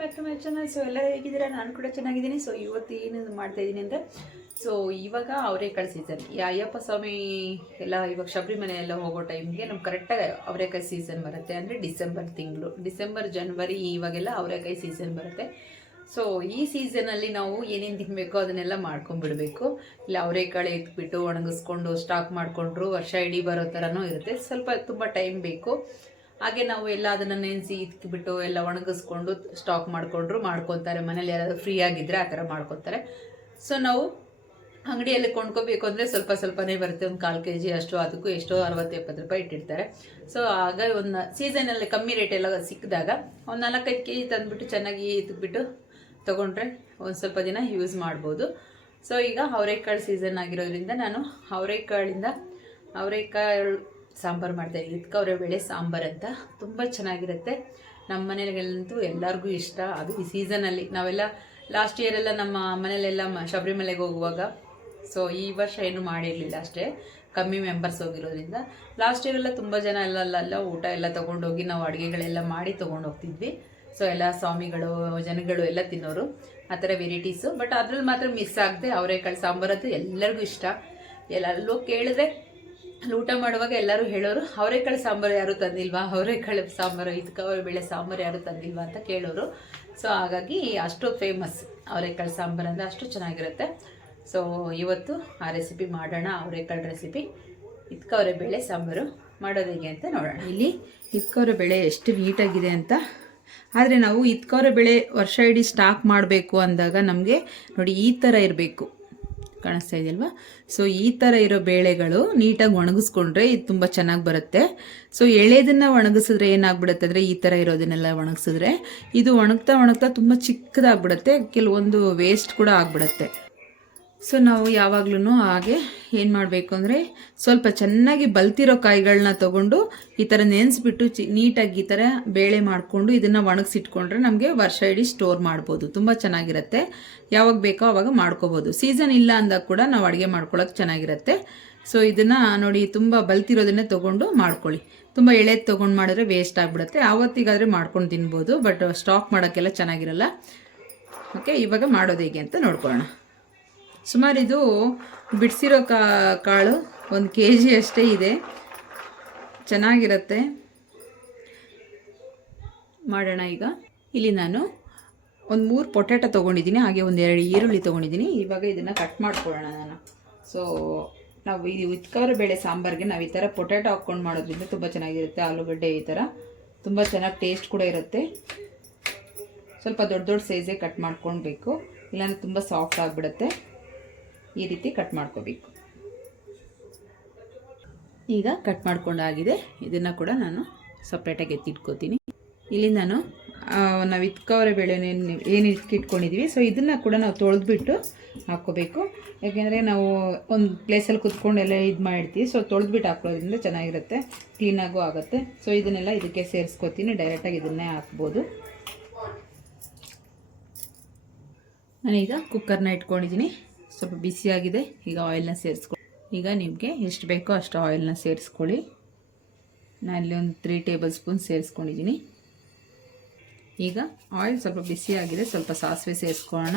Back to my channel so ಎಲ್ಲ ಹೇಗಿದ್ದೀರಾ? ನಾನು ಕೂಡ ಚೆನ್ನಾಗಿದ್ದೀನಿ. ಸೊ ಇವತ್ತು ಏನು ಮಾಡ್ತಾ ಇದ್ದೀನಿ ಅಂದರೆ ಸೊ ಇವಾಗ ಅವರೇ ಸೀಸನ್ ಈ ಅಯ್ಯಪ್ಪ ಸ್ವಾಮಿ ಎಲ್ಲ ಇವಾಗ ಶಬರಿಮಲೆ ಎಲ್ಲ ಹೋಗೋ ಟೈಮ್ಗೆ ನಮ್ಗೆ ಕರೆಕ್ಟಾಗಿ ಅವರೇಕಾಯಿ ಸೀಸನ್ ಬರುತ್ತೆ ಅಂದರೆ ಡಿಸೆಂಬರ್ ತಿಂಗಳು. ಡಿಸೆಂಬರ್, ಜನ್ವರಿ ಇವಾಗೆಲ್ಲ ಅವರೇಕಾಯಿ ಸೀಸನ್ ಬರುತ್ತೆ. ಸೊ ಈ ಸೀಸನಲ್ಲಿ ನಾವು ಏನೇನು ತಿನ್ನಬೇಕೋ ಅದನ್ನೆಲ್ಲ ಮಾಡ್ಕೊಂಡ್ಬಿಡ್ಬೇಕು. ಇಲ್ಲ ಅವರೇಕಾಳು ಎತ್ಬಿಟ್ಟು ಒಣಗಿಸ್ಕೊಂಡು ಸ್ಟಾಕ್ ಮಾಡಿಕೊಂಡ್ರು, ವರ್ಷ ಇಡೀ ಬರೋ ಥರನೂ ಇರುತ್ತೆ. ಸ್ವಲ್ಪ ತುಂಬ ಟೈಮ್ ಬೇಕು. ಹಾಗೆ ನಾವು ಎಲ್ಲ ಅದನ್ನು ನೆನೆಸಿ ಇಟ್ಬಿಟ್ಟು ಎಲ್ಲ ಒಣಗಿಸ್ಕೊಂಡು ಸ್ಟಾಕ್ ಮಾಡಿಕೊಂಡ್ರು ಮಾಡ್ಕೊತಾರೆ. ಮನೇಲಿ ಯಾರಾದರೂ ಫ್ರೀ ಆಗಿದ್ದರೆ ಆ ಥರ ಮಾಡ್ಕೊತಾರೆ. ಸೊ ನಾವು ಅಂಗಡಿಯಲ್ಲಿ ಕೊಂಡ್ಕೋಬೇಕು ಅಂದರೆ ಸ್ವಲ್ಪ ಸ್ವಲ್ಪನೇ ಬರುತ್ತೆ. ಒಂದು ಕಾಲು ಕೆ ಜಿ ಅಷ್ಟು, ಅದಕ್ಕೂ ಎಷ್ಟೋ ಅರವತ್ತು, ಎಪ್ಪತ್ತು ರೂಪಾಯಿ ಇಟ್ಟಿರ್ತಾರೆ. ಸೊ ಆಗ ಒಂದು ಸೀಸನಲ್ಲಿ ಕಮ್ಮಿ ರೇಟ್ ಎಲ್ಲ ಸಿಕ್ಕಿದಾಗ ಒಂದು ನಾಲ್ಕೈದು ಕೆ ಜಿ ತಂದುಬಿಟ್ಟು ಚೆನ್ನಾಗಿ ಇದ್ಬಿಟ್ಟು ತೊಗೊಂಡ್ರೆ ಒಂದು ಸ್ವಲ್ಪ ದಿನ ಯೂಸ್ ಮಾಡ್ಬೋದು. ಸೊ ಈಗ ಅವರೆಕಾಳು ಸೀಸನ್ ಆಗಿರೋದ್ರಿಂದ ನಾನು ಅವರೆಕಾಳಿಂದ ಅವರೆಕಾಳು ಸಾಂಬಾರು ಮಾಡ್ತಾಯಿದ್ದೀನಿ ಇದ್ಕವ್ರೆ ಬೇಳೆ ಸಾಂಬಾರು ಅಂತ. ತುಂಬ ಚೆನ್ನಾಗಿರುತ್ತೆ. ನಮ್ಮ ಮನೆಯಲ್ಲಂತೂ ಎಲ್ಲರಿಗೂ ಇಷ್ಟ. ಅದು ಈ ಸೀಸನಲ್ಲಿ ನಾವೆಲ್ಲ ಲಾಸ್ಟ್ ಇಯರೆಲ್ಲ ನಮ್ಮ ಮನೇಲೆಲ್ಲ ಶಬರಿಮಲೆಗೆ ಹೋಗುವಾಗ ಸೊ ಈ ವರ್ಷ ಏನು ಮಾಡಿರಲಿಲ್ಲ ಅಷ್ಟೇ. ಕಮ್ಮಿ ಮೆಂಬರ್ಸ್ ಹೋಗಿರೋದ್ರಿಂದ. ಲಾಸ್ಟ್ ಇಯರೆಲ್ಲ ತುಂಬ ಜನ ಎಲ್ಲ ಅಲ್ಲೆಲ್ಲ ಊಟ ಎಲ್ಲ ತೊಗೊಂಡೋಗಿ ನಾವು ಅಡುಗೆಗಳೆಲ್ಲ ಮಾಡಿ ತೊಗೊಂಡು ಹೋಗ್ತಿದ್ವಿ ಸೊ ಎಲ್ಲ ಸ್ವಾಮಿಗಳು, ಜನಗಳು ಎಲ್ಲ ತಿನ್ನೋರು. ಆ ಥರ ವೆರೈಟೀಸು ಬಟ್ ಅದ್ರಲ್ಲಿ ಮಾತ್ರ ಮಿಸ್ ಆಗದೆ ಅವರೆಕಾಳು ಸಾಂಬಾರದು ಎಲ್ಲರಿಗೂ ಇಷ್ಟ. ಎಲ್ಲಲ್ಲೂ ಕೇಳಿದ್ರೆ ಊಟ ಮಾಡುವಾಗ ಎಲ್ಲರೂ ಹೇಳೋರು ಅವರೆಕಾಳು ಸಾಂಬಾರು ಯಾರು ತಂದಿಲ್ವಾ? ಅವರೆಕಾಳು ಸಾಂಬಾರು ಇದಕ್ಕೆ ಬೇಳೆ ಸಾಂಬಾರು ಯಾರು ತಂದಿಲ್ವಾ? ಅಂತ ಕೇಳೋರು. ಸೊ ಹಾಗಾಗಿ ಅಷ್ಟು ಫೇಮಸ್ ಅವರೆಕಾಳು ಸಾಂಬಾರು ಅಂದರೆ ಅಷ್ಟು ಚೆನ್ನಾಗಿರುತ್ತೆ. ಸೊ ಇವತ್ತು ಆ ರೆಸಿಪಿ ಮಾಡೋಣ ಅವರೆಕಾಳು ರೆಸಿಪಿ ಇದ್ಕವ್ರೆ ಬೇಳೆ ಸಾಂಬಾರು ಮಾಡೋದು ಹೇಗೆ ಅಂತ ನೋಡೋಣ. ಇಲ್ಲಿ ಇದ್ಕವ್ರೆ ಬೆಳೆ ಎಷ್ಟು ನೀಟಾಗಿದೆ ಅಂತ. ಆದರೆ ನಾವು ಇದ್ಕವ್ರೆ ಬೆಳೆ ವರ್ಷ ಇಡೀ ಸ್ಟಾಕ್ ಮಾಡಬೇಕು ಅಂದಾಗ ನಮಗೆ ನೋಡಿ ಈ ಥರ ಇರಬೇಕು. ಕಾಣಿಸ್ತಾ ಇದೆಯಲ್ವಾ? ಸೊ ಈ ಥರ ಇರೋ ಬೇಳೆಗಳು ನೀಟಾಗಿ ಒಣಗಿಸ್ಕೊಂಡ್ರೆ ಇದು ತುಂಬ ಚೆನ್ನಾಗಿ ಬರುತ್ತೆ. ಸೊ ಎಳೆದನ್ನು ಒಣಗಿಸಿದ್ರೆ ಏನಾಗ್ಬಿಡುತ್ತೆ ಅಂದರೆ ಈ ಥರ ಇರೋದನ್ನೆಲ್ಲ ಒಣಗಿಸಿದ್ರೆ ಇದು ಒಣಗ್ತಾ ಒಣಗ್ತಾ ತುಂಬ ಚಿಕ್ಕದಾಗ್ಬಿಡುತ್ತೆ. ಕೆಲವೊಂದು ವೇಸ್ಟ್ ಕೂಡ ಆಗ್ಬಿಡುತ್ತೆ. ಸೊ ನಾವು ಯಾವಾಗ್ಲೂ ಹಾಗೆ ಏನು ಮಾಡಬೇಕು ಅಂದರೆ ಸ್ವಲ್ಪ ಚೆನ್ನಾಗಿ ಬಲ್ತಿರೋ ಕಾಯಿಗಳನ್ನ ತೊಗೊಂಡು ಈ ಥರ ನೆನೆಸ್ಬಿಟ್ಟು ಚಿ ನೀಟಾಗಿ ಈ ಥರ ಬೇಳೆ ಮಾಡಿಕೊಂಡು ಇದನ್ನು ಒಣಗಿಸಿಟ್ಕೊಂಡ್ರೆ ನಮಗೆ ವರ್ಷ ಇಡೀ ಸ್ಟೋರ್ ಮಾಡ್ಬೋದು. ತುಂಬ ಚೆನ್ನಾಗಿರುತ್ತೆ. ಯಾವಾಗ ಬೇಕೋ ಅವಾಗ ಮಾಡ್ಕೋಬೋದು. ಸೀಸನ್ ಇಲ್ಲ ಅಂದಾಗ ಕೂಡ ನಾವು ಅಡುಗೆ ಮಾಡ್ಕೊಳ್ಳೋಕೆ ಚೆನ್ನಾಗಿರುತ್ತೆ. ಸೊ ಇದನ್ನು ನೋಡಿ ತುಂಬ ಬಲ್ತಿರೋದನ್ನೇ ತೊಗೊಂಡು ಮಾಡ್ಕೊಳ್ಳಿ. ತುಂಬ ಎಳೆದು ತೊಗೊಂಡು ಮಾಡಿದ್ರೆ ವೇಸ್ಟ್ ಆಗಿಬಿಡುತ್ತೆ. ಆವತ್ತಿಗಾದರೆ ಮಾಡ್ಕೊಂಡು ತಿನ್ಬೋದು ಬಟ್ ಸ್ಟಾಕ್ ಮಾಡೋಕ್ಕೆಲ್ಲ ಚೆನ್ನಾಗಿರಲ್ಲ. ಓಕೆ ಇವಾಗ ಮಾಡೋದು ಹೇಗೆ ಅಂತ ನೋಡ್ಕೊಳ್ಳೋಣ. ಸುಮಾರು ಇದು ಬಿಡಿಸಿರೋ ಕಾ, ಕಾಳು ಒಂದು ಕೆ ಜಿ ಅಷ್ಟೇ ಇದೆ. ಚೆನ್ನಾಗಿರುತ್ತೆ. ಮಾಡೋಣ ಈಗ. ಇಲ್ಲಿ ನಾನು ಒಂದು ಮೂರು ಪೊಟ್ಯಾಟೊ ತೊಗೊಂಡಿದ್ದೀನಿ, ಹಾಗೆ ಒಂದು ಎರಡು ಈರುಳ್ಳಿ ತೊಗೊಂಡಿದ್ದೀನಿ. ಇವಾಗ ಇದನ್ನು ಕಟ್ ಮಾಡ್ಕೊಳ್ಳೋಣ ನಾನು. ಸೊ ನಾವು ಈ ಉತ್ಕವರ ಬೇಳೆ ಸಾಂಬಾರಿಗೆ ನಾವು ಈ ಥರ ಪೊಟ್ಯಾಟೊ ಹಾಕ್ಕೊಂಡು ಮಾಡೋದ್ರಿಂದ ತುಂಬ ಚೆನ್ನಾಗಿರುತ್ತೆ, ಆಲೂಗಡ್ಡೆ ಈ ಥರ ತುಂಬ ಚೆನ್ನಾಗಿ ಟೇಸ್ಟ್ ಕೂಡ ಇರುತ್ತೆ. ಸ್ವಲ್ಪ ದೊಡ್ಡ ದೊಡ್ಡ ಸೈಜೇ ಕಟ್ ಮಾಡ್ಕೊಳ್ಬೇಕು. ಇಲ್ಲಾಂದರೆ ತುಂಬ ಸಾಫ್ಟ್ ಆಗಿಬಿಡುತ್ತೆ. ಈ ರೀತಿ ಕಟ್ ಮಾಡ್ಕೋಬೇಕು. ಈಗ ಕಟ್ ಮಾಡ್ಕೊಂಡಾಗಿದೆ. ಇದನ್ನು ಕೂಡ ನಾನು ಸಪ್ರೇಟಾಗಿ ಎತ್ತಿಟ್ಕೋತೀನಿ. ಇಲ್ಲಿ ನಾನು ನಾವು ಇಟ್ಕೋರೆ ಬೇಳೆನೇ ಏನು ಇಟ್ಕೊಂಡಿದ್ದೀವಿ ಸೊ ಇದನ್ನು ಕೂಡ ನಾವು ತೊಳೆದ್ಬಿಟ್ಟು ಹಾಕ್ಕೋಬೇಕು. ಯಾಕೆಂದರೆ ನಾವು ಒಂದು ಪ್ಲೇಸಲ್ಲಿ ಕುತ್ಕೊಂಡು ಎಲ್ಲ ಇದು ಮಾಡಿರ್ತೀವಿ ಸೊ ತೊಳೆದ್ಬಿಟ್ಟು ಹಾಕೋದ್ರಿಂದ ಚೆನ್ನಾಗಿರುತ್ತೆ. ಕ್ಲೀನಾಗೂ ಆಗುತ್ತೆ. ಸೊ ಇದನ್ನೆಲ್ಲ ಇದಕ್ಕೆ ಸೇರಿಸ್ಕೋತೀನಿ. ಡೈರೆಕ್ಟಾಗಿ ಇದನ್ನೇ ಹಾಕ್ಬೋದು. ನಾನೀಗ ಕುಕ್ಕರ್ನ ಇಟ್ಕೊಂಡಿದ್ದೀನಿ ಸ್ವಲ್ಪ ಬಿಸಿಯಾಗಿದೆ ಈಗ ಆಯಿಲ್ನ ಸೇರಿಸ್ಕೊಳ್ಳಿ ಈಗ ನಿಮಗೆ ಎಷ್ಟು ಬೇಕೋ ಅಷ್ಟು ಆಯಿಲ್ನ ಸೇರಿಸ್ಕೊಳ್ಳಿ. ನಾನು ಒಂದು ತ್ರೀ ಟೇಬಲ್ ಸ್ಪೂನ್ ಸೇರಿಸ್ಕೊಂಡಿದ್ದೀನಿ. ಈಗ ಆಯಿಲ್ ಸ್ವಲ್ಪ ಬಿಸಿಯಾಗಿದೆ ಸ್ವಲ್ಪ ಸಾಸಿವೆ ಸೇರಿಸ್ಕೊಳ್ಳೋಣ.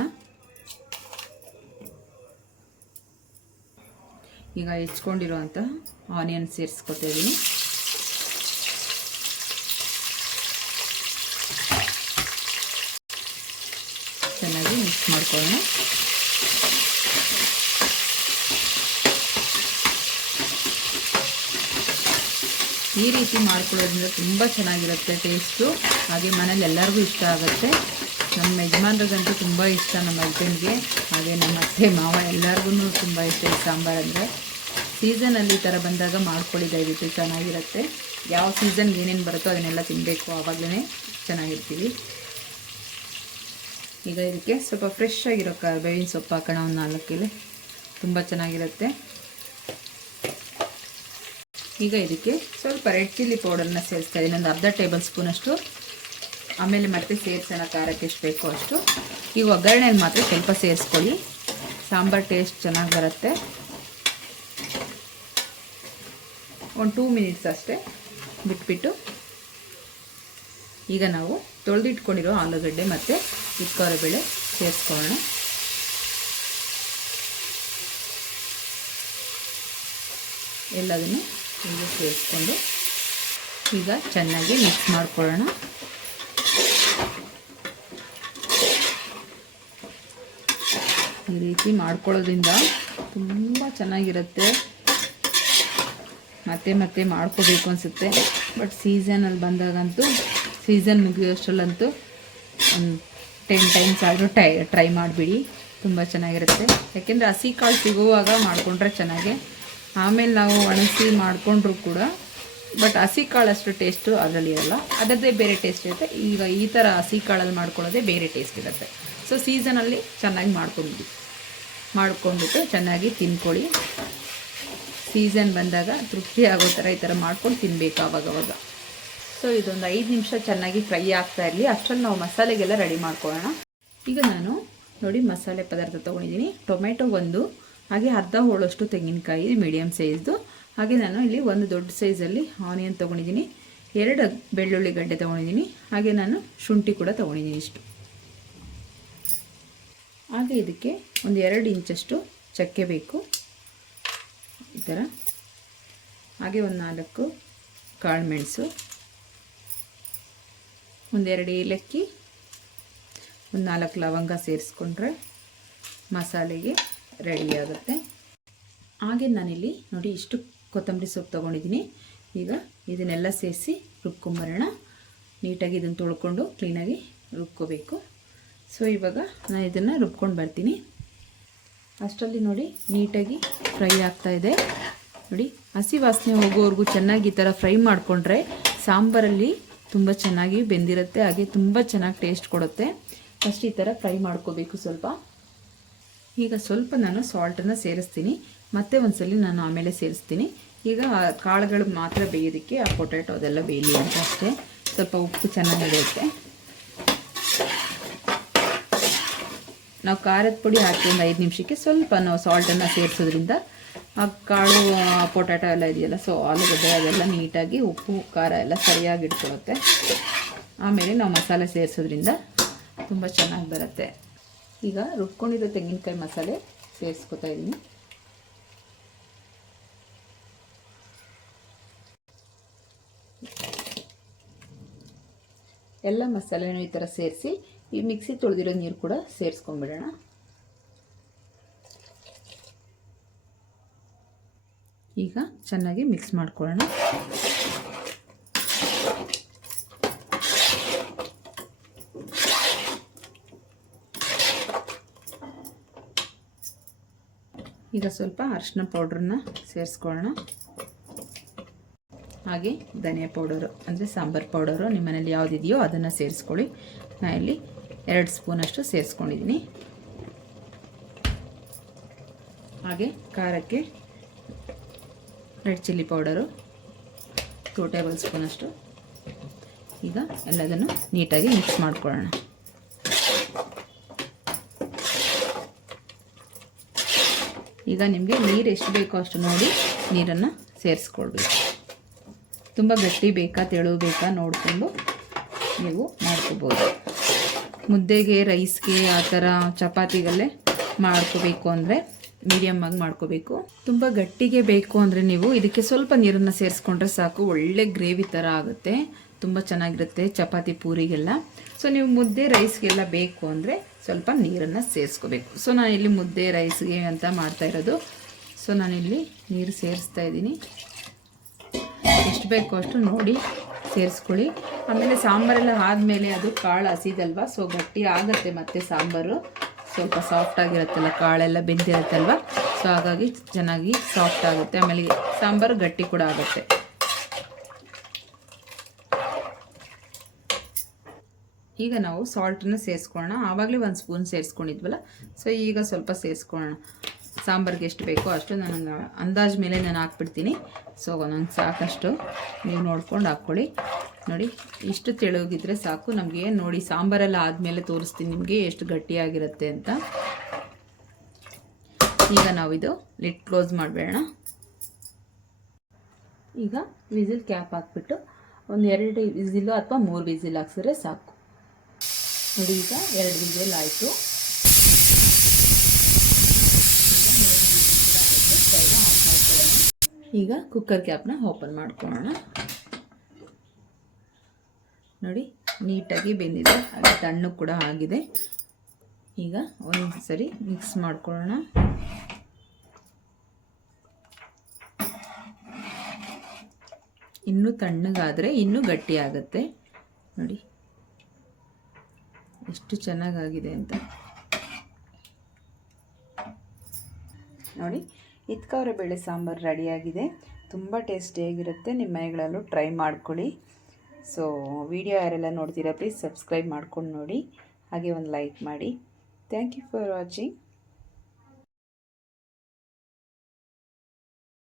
ಈಗ ಹೆಚ್ಕೊಂಡಿರುವಂತಹ ಆನಿಯನ್ ಸೇರಿಸ್ಕೊತಾ ಇದ್ದೀನಿ. ಚೆನ್ನಾಗಿ ಮಿಕ್ಸ್ ಮಾಡ್ಕೊಳ್ಳೋಣ. ಈ ರೀತಿ ಮಾಡ್ಕೊಳ್ಳೋದ್ರಿಂದ ತುಂಬ ಚೆನ್ನಾಗಿರುತ್ತೆ ಟೇಸ್ಟು. ಹಾಗೆ ಮನೇಲಿ ಎಲ್ಲರಿಗೂ ಇಷ್ಟ ಆಗುತ್ತೆ. ನಮ್ಮ ಯಜಮಾನ್ರಿಗಂತೂ ತುಂಬ ಇಷ್ಟ ನಮ್ಮ ಹಸ್ಬೆಂಡ್ಗೆ. ಹಾಗೆ ನಮ್ಮ ಅತ್ತೆ, ಮಾವ ಎಲ್ಲರಿಗೂ ತುಂಬ ಇಷ್ಟ ಈ ಸಾಂಬಾರು ಅಂದರೆ. ಸೀಸನಲ್ಲಿ ಈ ಥರ ಬಂದಾಗ ಮಾಡ್ಕೊಳ್ಳಿ ದಯವಿಟ್ಟು, ಚೆನ್ನಾಗಿರುತ್ತೆ. ಯಾವ ಸೀಸನ್ಗೆ ಏನೇನು ಬರುತ್ತೋ ಅದನ್ನೆಲ್ಲ ತಿನ್ನಬೇಕು ಆವಾಗಲೇ ಚೆನ್ನಾಗಿರ್ತೀವಿ. ಈಗ ಇದಕ್ಕೆ ಸ್ವಲ್ಪ ಫ್ರೆಶ್ ಆಗಿರೋ ಬೇವಿನ ಸೊಪ್ಪು ಹಾಕೋಣ, ಒಂದು ನಾಲ್ಕು ಇಲ್ಲಿ ತುಂಬ ಚೆನ್ನಾಗಿರುತ್ತೆ. ಈಗ ಇದಕ್ಕೆ ಸ್ವಲ್ಪ ರೆಡ್ ಚಿಲ್ಲಿ ಪೌಡರ್ನ ಸೇರಿಸ್ತಾ ಇದ್ದೀನಿ ಒಂದು ಅರ್ಧ ಟೇಬಲ್ ಸ್ಪೂನಷ್ಟು. ಆಮೇಲೆ ಮತ್ತೆ ಸೇರಿಸೋಣ ಖಾರಕ್ಕೆ ಎಷ್ಟು ಬೇಕೋ ಅಷ್ಟು. ಈಗ ಒಗ್ಗರಣೆಯಲ್ಲಿ ಮಾತ್ರ ಸ್ವಲ್ಪ ಸೇರಿಸ್ಕೊಳ್ಳಿ. ಸಾಂಬಾರು ಟೇಸ್ಟ್ ಚೆನ್ನಾಗಿ ಬರುತ್ತೆ. ಒಂದು ಟೂ ಮಿನಿಟ್ಸ್ ಅಷ್ಟೇ ಬಿಟ್ಬಿಟ್ಟು. ಈಗ ನಾವು ತೊಳೆದಿಟ್ಕೊಂಡಿರೋ ಆಲೂಗಡ್ಡೆ ಮತ್ತು ಬೆಳೆ ಸೇರಿಸ್ಕೊಳ್ಳೋಣ. ಎಲ್ಲದನ್ನು ಈಗ ಸೇರಿಸ್ಕೊಂಡು ಈಗ ಚೆನ್ನಾಗಿ ಮಿಕ್ಸ್ ಮಾಡ್ಕೊಳ್ಳೋಣ. ಈ ರೀತಿ ಮಾಡ್ಕೊಳ್ಳೋದ್ರಿಂದ ತುಂಬ ಚೆನ್ನಾಗಿರುತ್ತೆ. ಮತ್ತೆ ಮತ್ತೆ ಮಾಡ್ಕೋಬೇಕು ಅನಿಸುತ್ತೆ. ಬಟ್ ಸೀಸನಲ್ಲಿ ಬಂದಾಗಂತೂ ಸೀಸನ್ ಮುಗಿಯೋಷ್ಟರಲ್ಲಂತೂ ಒಂದು ಟೆನ್ ಟೈಮ್ಸ್ ಆದರೂ ಟೈ ಟ್ರೈ ಮಾಡಿಬಿಡಿ. ತುಂಬ ಚೆನ್ನಾಗಿರುತ್ತೆ. ಯಾಕೆಂದರೆ ಹಸಿ ಕಾಳು ಸಿಗುವಾಗ ಮಾಡಿಕೊಂಡ್ರೆ ಚೆನ್ನಾಗೆ ಆಮೇಲೆ ನಾವು ಒಣಗಿಸಿ ಮಾಡಿಕೊಂಡ್ರು ಕೂಡ ಬಟ್ ಹಸಿ ಕಾಳಷ್ಟು ಟೇಸ್ಟು ಅದರಲ್ಲಿ ಇರಲ್ಲ. ಅದರದ್ದೇ ಬೇರೆ ಟೇಸ್ಟ್ ಇರುತ್ತೆ. ಈಗ ಈ ಥರ ಹಸಿ ಕಾಳಲ್ಲಿ ಮಾಡ್ಕೊಳ್ಳೋದೇ ಬೇರೆ ಟೇಸ್ಟ್ ಇರುತ್ತೆ. ಸೊ ಸೀಸನಲ್ಲಿ ಚೆನ್ನಾಗಿ ಮಾಡ್ಕೊಂಡ್ಬಿಡಿ ಮಾಡ್ಕೊಂಡ್ಬಿಟ್ಟು ಚೆನ್ನಾಗಿ ತಿನ್ಕೊಳ್ಳಿ. ಸೀಸನ್ ಬಂದಾಗ ತೃಪ್ತಿ ಆಗೋ ಥರ ಈ ಥರ ಮಾಡ್ಕೊಂಡು ತಿನ್ನಬೇಕು ಆವಾಗವಾಗ ಸೊ ಇದೊಂದು ಐದು ನಿಮಿಷ ಚೆನ್ನಾಗಿ ಫ್ರೈ ಆಗ್ತಾ ಇರಲಿ. ಅಷ್ಟರಲ್ಲಿ ನಾವು ಮಸಾಲೆಗೆಲ್ಲ ರೆಡಿ ಮಾಡ್ಕೊಳ್ಳೋಣ. ಈಗ ನಾನು ನೋಡಿ ಮಸಾಲೆ ಪದಾರ್ಥ ತೊಗೊಂಡಿದ್ದೀನಿ. ಟೊಮೆಟೊ ಒಂದು ಹಾಗೆ ಅರ್ಧ ಹೋಳಷ್ಟು ತೆಂಗಿನಕಾಯಿ ಮೀಡಿಯಮ್ ಸೈಜ್ದು ಹಾಗೆ ನಾನು ಇಲ್ಲಿ ಒಂದು ದೊಡ್ಡ ಸೈಜಲ್ಲಿ ಆನಿಯನ್ ತೊಗೊಂಡಿದ್ದೀನಿ. ಎರಡು ಬೆಳ್ಳುಳ್ಳಿ ಗಡ್ಡೆ ತೊಗೊಂಡಿದ್ದೀನಿ. ಹಾಗೆ ನಾನು ಶುಂಠಿ ಕೂಡ ತೊಗೊಂಡಿದ್ದೀನಿ ಇಷ್ಟು. ಹಾಗೆ ಇದಕ್ಕೆ ಒಂದು ಎರಡು ಇಂಚಷ್ಟು ಚಕ್ಕೆ ಬೇಕು. ಈ ಥರ. ಹಾಗೆ ಒಂದು ನಾಲ್ಕು ಕಾಳು ಮೆಣಸು. ಒಂದೆರಡು ಏಲಕ್ಕಿ. ಒಂದು ನಾಲ್ಕು ಲವಂಗ ಸೇರಿಸ್ಕೊಂಡ್ರೆ ಮಸಾಲೆಗೆ. ರೆಡಿ ಆಗುತ್ತೆ ಹಾಗೆ ನಾನಿಲ್ಲಿ ನೋಡಿ ಇಷ್ಟು ಕೊತ್ತಂಬರಿ ಸೊಪ್ಪು ತೊಗೊಂಡಿದ್ದೀನಿ. ಈಗ ಇದನ್ನೆಲ್ಲ ಸೇರಿಸಿ ರುಬ್ಕೊಂಬರೋಣ. ನೀಟಾಗಿ ಇದನ್ನು ತೊಳ್ಕೊಂಡು ಕ್ಲೀನಾಗಿ ರುಬ್ಕೋಬೇಕು. ಸೊ ಇವಾಗ ನಾನು ಇದನ್ನು ರುಬ್ಕೊಂಡು ಬರ್ತೀನಿ. ಅಷ್ಟರಲ್ಲಿ ನೋಡಿ ನೀಟಾಗಿ ಫ್ರೈ ಆಗ್ತಾ ಇದೆ. ನೋಡಿ, ಹಸಿ ವಾಸನೆ ಹೋಗೋವರೆಗೂ ಚೆನ್ನಾಗಿ ಈ ಥರ ಫ್ರೈ ಮಾಡಿಕೊಂಡ್ರೆ ಸಾಂಬಾರಲ್ಲಿ ತುಂಬ ಚೆನ್ನಾಗಿ ಬೆಂದಿರುತ್ತೆ, ಹಾಗೆ ತುಂಬ ಚೆನ್ನಾಗಿ ಟೇಸ್ಟ್ ಕೊಡುತ್ತೆ. ಫಸ್ಟ್ ಈ ಥರ ಫ್ರೈ ಮಾಡ್ಕೋಬೇಕು ಸ್ವಲ್ಪ. ಈಗ ಸ್ವಲ್ಪ ನಾನು ಸಾಲ್ಟನ್ನು ಸೇರಿಸ್ತೀನಿ. ಮತ್ತೆ ಒಂದ್ಸಲಿ ನಾನು ಆಮೇಲೆ ಸೇರಿಸ್ತೀನಿ. ಈಗ ಕಾಳುಗಳು ಮಾತ್ರ ಬೇಯೋದಕ್ಕೆ ಆ ಪೊಟ್ಯಾಟೊ ಅದೆಲ್ಲ ಬೇಯಲಿ ಅಂತ ಅಷ್ಟೇ. ಸ್ವಲ್ಪ ಉಪ್ಪು ಚೆನ್ನಾಗಿ ಇರುತ್ತೆ ನಾವು ಖಾರದ ಪುಡಿ ಹಾಕಿ ಒಂದು ಐದು ನಿಮಿಷಕ್ಕೆ ಸ್ವಲ್ಪ ನಾವು ಸಾಲ್ಟನ್ನು ಸೇರಿಸೋದ್ರಿಂದ ಆ ಕಾಳು ಪೊಟ್ಯಾಟೊ ಎಲ್ಲ ಇದೆಯಲ್ಲ ಸೊ ಆಲೂಗಡ್ಡೆ ಅದೆಲ್ಲ ನೀಟಾಗಿ ಉಪ್ಪು, ಖಾರ ಎಲ್ಲ ಸರಿಯಾಗಿ ಇಟ್ಕೊಳುತ್ತೆ ಆಮೇಲೆ ನಾವು ಮಸಾಲೆ ಸೇರಿಸೋದ್ರಿಂದ ತುಂಬ ಚೆನ್ನಾಗಿ ಬರುತ್ತೆ. ಈಗ ರುಬ್ಕೊಂಡಿರೋ ತೆಂಗಿನಕಾಯಿ ಮಸಾಲೆ ಸೇರಿಸ್ಕೊತಾ ಇದ್ದೀನಿ ಎಲ್ಲ ಮಸಾಲೆನೂ ಈ ಥರ ಸೇರಿಸಿ, ಈ ಮಿಕ್ಸಿ ತೊಳೆದಿರೋ ನೀರು ಕೂಡ ಸೇರಿಸ್ಕೊಂಡ್ಬಿಡೋಣ ಈಗ ಚೆನ್ನಾಗಿ ಮಿಕ್ಸ್ ಮಾಡ್ಕೊಳ್ಳೋಣ. ಈಗ ಸ್ವಲ್ಪ ಅರಿಶಿನ ಪೌಡ್ರನ್ನ ಸೇರಿಸ್ಕೊಳ್ಳೋಣ ಹಾಗೆ ಧನಿಯಾ ಪೌಡರು, ಅಂದರೆ ಸಾಂಬಾರು ಪೌಡರು ನಿಮ್ಮ ಮನೇಲಿ ಯಾವುದಿದೆಯೋ ಅದನ್ನು ಸೇರಿಸ್ಕೊಳ್ಳಿ. ನಾನು ಇಲ್ಲಿ ಎರಡು ಸ್ಪೂನಷ್ಟು ಸೇರಿಸ್ಕೊಂಡಿದ್ದೀನಿ. ಹಾಗೆ ಖಾರಕ್ಕೆ red chilli powder, two table ಸ್ಪೂನಷ್ಟು ಈಗ ಎಲ್ಲದನ್ನು ನೀಟಾಗಿ ಮಿಕ್ಸ್ ಮಾಡ್ಕೊಳ್ಳೋಣ. ಈಗ ನಿಮಗೆ ನೀರು ಎಷ್ಟು ಬೇಕೋ ಅಷ್ಟು ನೋಡಿ ನೀರನ್ನು ಸೇರಿಸ್ಕೊಳ್ಬೇಕು. ತುಂಬ ಗಟ್ಟಿ ಬೇಕಾ, ತೆಳು ಬೇಕಾ ನೋಡಿಕೊಂಡು ನೀವು ಮಾಡ್ಕೋಬೋದು. ಮುದ್ದೆಗೆ, ರೈಸ್ಗೆ ಆ ಥರ ಚಪಾತಿಗಲ್ಲೇ ಮಾಡ್ಕೋಬೇಕು ಅಂದರೆ ಮೀಡಿಯಮ್ ಆಗಿ ಮಾಡ್ಕೋಬೇಕು. ತುಂಬ ಗಟ್ಟಿಗೆ ಬೇಕು ಅಂದರೆ ನೀವು ಇದಕ್ಕೆ ಸ್ವಲ್ಪ ನೀರನ್ನು ಸೇರಿಸ್ಕೊಂಡ್ರೆ ಸಾಕು, ಒಳ್ಳೆ ಗ್ರೇವಿ ಥರ ಆಗುತ್ತೆ. ತುಂಬ ಚೆನ್ನಾಗಿರುತ್ತೆ ಚಪಾತಿ ಪೂರಿಗೆಲ್ಲ. ಸೊ ನೀವು ಮುದ್ದೆ, ರೈಸ್ಗೆಲ್ಲ ಬೇಕು ಅಂದರೆ ಸ್ವಲ್ಪ ನೀರನ್ನು ಸೇರಿಸ್ಕೋಬೇಕು. ಸೊ ನಾನು ಇಲ್ಲಿ ಮುದ್ದೆ ರೈಸ್ಗೆ ಅಂತ ಮಾಡ್ತಾ ಇರೋದು. ಸೊ ನಾನಿಲ್ಲಿ ನೀರು ಸೇರಿಸ್ತಾ ಇದ್ದೀನಿ. ಎಷ್ಟು ಬೇಕೋ ಅಷ್ಟು ನೋಡಿ ಸೇರಿಸ್ಕೊಳ್ಳಿ. ಆಮೇಲೆ ಸಾಂಬಾರೆಲ್ಲ ಆದಮೇಲೆ ಅದು ಕಾಳು ಹಸಿದಲ್ವ? ಸೊ ಗಟ್ಟಿ ಆಗುತ್ತೆ ಮತ್ತೆ ಸಾಂಬಾರು. ಸ್ವಲ್ಪ ಸಾಫ್ಟ್ ಆಗಿರುತ್ತಲ್ಲ, ಕಾಳೆಲ್ಲ ಬೆಂದಿರುತ್ತಲ್ವ? ಸೊ ಹಾಗಾಗಿ ಚೆನ್ನಾಗಿ ಸಾಫ್ಟ್ ಆಗುತ್ತೆ. ಆಮೇಲೆ ಸಾಂಬಾರು ಗಟ್ಟಿ ಕೂಡ ಆಗುತ್ತೆ. ಈಗ ನಾವು ಸಾಲ್ಟನ್ನು ಸೇರಿಸ್ಕೊಳ್ಳೋಣ. ಆವಾಗಲೇ ಒಂದು ಸ್ಪೂನ್ ಸೇರಿಸ್ಕೊಂಡಿದ್ವಲ್ಲ? ಸೊ ಈಗ ಸ್ವಲ್ಪ ಸೇರಿಸ್ಕೊಳ್ಳೋಣ. ಸಾಂಬಾರ್ಗೆ ಎಷ್ಟು ಬೇಕೋ ಅಷ್ಟು ನಾನು ಅಂದಾಜು ಮೇಲೆ ನಾನು ಹಾಕ್ಬಿಡ್ತೀನಿ. ಸೊ ನಂಗೆ ಸಾಕಷ್ಟು ನೀವು ನೋಡ್ಕೊಂಡು ಹಾಕ್ಕೊಳ್ಳಿ. ನೋಡಿ, ಇಷ್ಟು ತೆಳುಗಿದ್ರೆ ಸಾಕು. ನಮಗೆ ನೋಡಿ, ಸಾಂಬಾರೆಲ್ಲ ಆದಮೇಲೆ ತೋರಿಸ್ತೀನಿ ನಿಮಗೆ ಎಷ್ಟು ಗಟ್ಟಿಯಾಗಿರುತ್ತೆ ಅಂತ. ಈಗ ನಾವಿದು ಲಿಟ್ ಕ್ಲೋಸ್ ಮಾಡಬೇಡ ಈಗ ವಿಸಿಲ್ ಕ್ಯಾಪ್ ಹಾಕ್ಬಿಟ್ಟು ಒಂದು ಎರಡು ವಿಸಿಲು ಅಥವಾ ಮೂರು ವಿಸಿಲ್ ಹಾಕ್ಸಿದ್ರೆ ಸಾಕು. ನೋಡಿ ಈಗ ಎರಡು ವಿಜಲ್ ಆಯಿತು. ಈಗ ಕುಕ್ಕರ್ ಕ್ಯಾಪ್ನ ಓಪನ್ ಮಾಡ್ಕೊಳ್ಳೋಣ. ನೋಡಿ, ನೀಟಾಗಿ ಬೆಂದಿದೆ, ಹಾಗೆ ತಣ್ಣು ಕೂಡ ಆಗಿದೆ. ಈಗ ಒಂದು ಸರಿ ಮಿಕ್ಸ್ ಮಾಡ್ಕೊಳ್ಳೋಣ. ಇನ್ನೂ ತಣ್ಣಗಾದರೆ ಇನ್ನೂ ಗಟ್ಟಿ ಆಗುತ್ತೆ. ನೋಡಿ ಎಷ್ಟು ಚೆನ್ನಾಗಾಗಿದೆ ಅಂತ. ನೋಡಿ, ಇತ್ಕವರೆ ಬೇಳೆ ಸಾಂಬಾರು ರೆಡಿಯಾಗಿದೆ. ತುಂಬ ಟೇಸ್ಟಿಯಾಗಿರುತ್ತೆ ನಿಮ್ಮ ಮನೆಗಳಲ್ಲೂ ಟ್ರೈ ಮಾಡ್ಕೊಳ್ಳಿ. ಸೊ ವಿಡಿಯೋ ಯಾರೆಲ್ಲ ನೋಡ್ತೀರಾ ಪ್ಲೀಸ್ ಸಬ್ಸ್ಕ್ರೈಬ್ ಮಾಡ್ಕೊಂಡು ನೋಡಿ. ಹಾಗೆ ಒಂದು ಲೈಕ್ ಮಾಡಿ. Thank you for watching